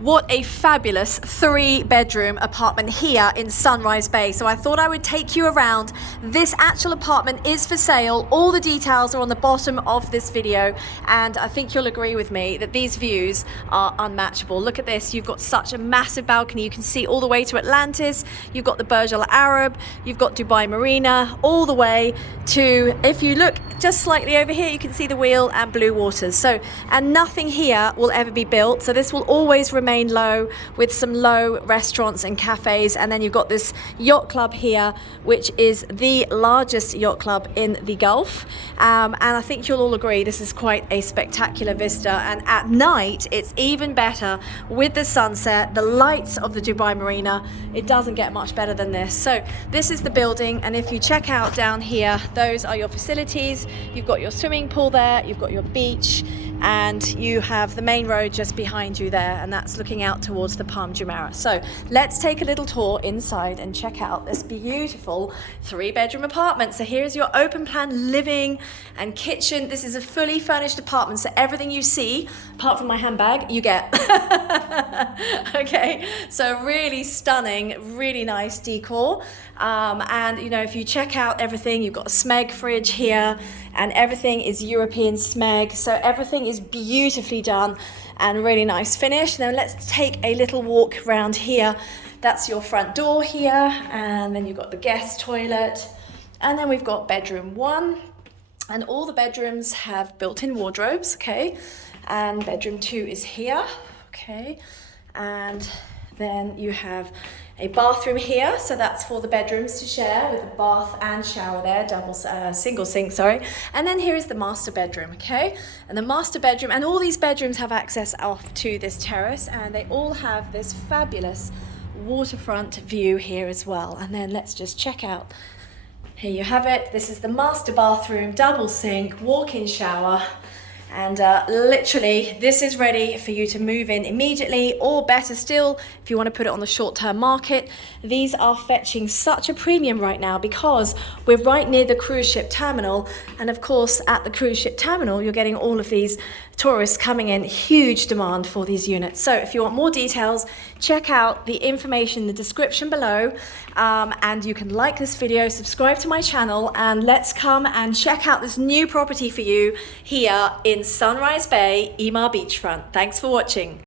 What a fabulous 3-bedroom apartment here in Sunrise Bay. So I thought I would take you around. This actual apartment is for sale. All the details are on the bottom of this video, and I think you'll agree with me that these views are unmatchable. Look at this. You've got such a massive balcony. You can see all the way to Atlantis. You've got the Burj Al Arab. You've got Dubai Marina, all the way to, if you look just slightly over here, you can see the wheel and blue waters. So, and nothing here will ever be built. So this will always remain low, with some low restaurants and cafes. And then you've got this yacht club here, which is the largest yacht club in the Gulf. And I think you'll all agree this is quite a spectacular vista. And at night, it's even better with the sunset, the lights of the Dubai Marina. It doesn't get much better than this. So this is the building. And if you check out down here, those are your facilities. You've got your swimming pool there, you've got your beach, and you have the main road just behind you there, and that's looking out towards the Palm Jumeirah. So let's take a little tour inside and check out this beautiful 3-bedroom apartment. So here's your open plan living and kitchen. This is a fully furnished apartment, so everything you see, apart from my handbag, you get. Okay, so really stunning, really nice decor. And you know, if you check out everything, you've got a Smeg fridge here, and everything is European Smeg, so everything is beautifully done and really nice finish. Now let's take a little walk around here. That's your front door here, and then you've got the guest toilet, and then we've got bedroom 1, and all the bedrooms have built-in wardrobes, okay, and bedroom 2 is here, okay, and then you have a bathroom here, so that's for the bedrooms to share with a bath and shower there, single sink, sorry. And then here is the master bedroom, okay? And the master bedroom, and all these bedrooms have access off to this terrace, and they all have this fabulous waterfront view here as well. And then let's just check out. Here you have it. This is the master bathroom, double sink, walk-in shower. And literally, this is ready for you to move in immediately, or better still, if you want to put it on the short-term market. These are fetching such a premium right now because we're right near the cruise ship terminal. And of course, at the cruise ship terminal, you're getting all of these tourists coming in, huge demand for these units. So if you want more details, check out the information in the description below. And you can like this video, subscribe to my channel, and let's come and check out this new property for you here in Sunrise Bay, Emaar Beachfront. Thanks for watching.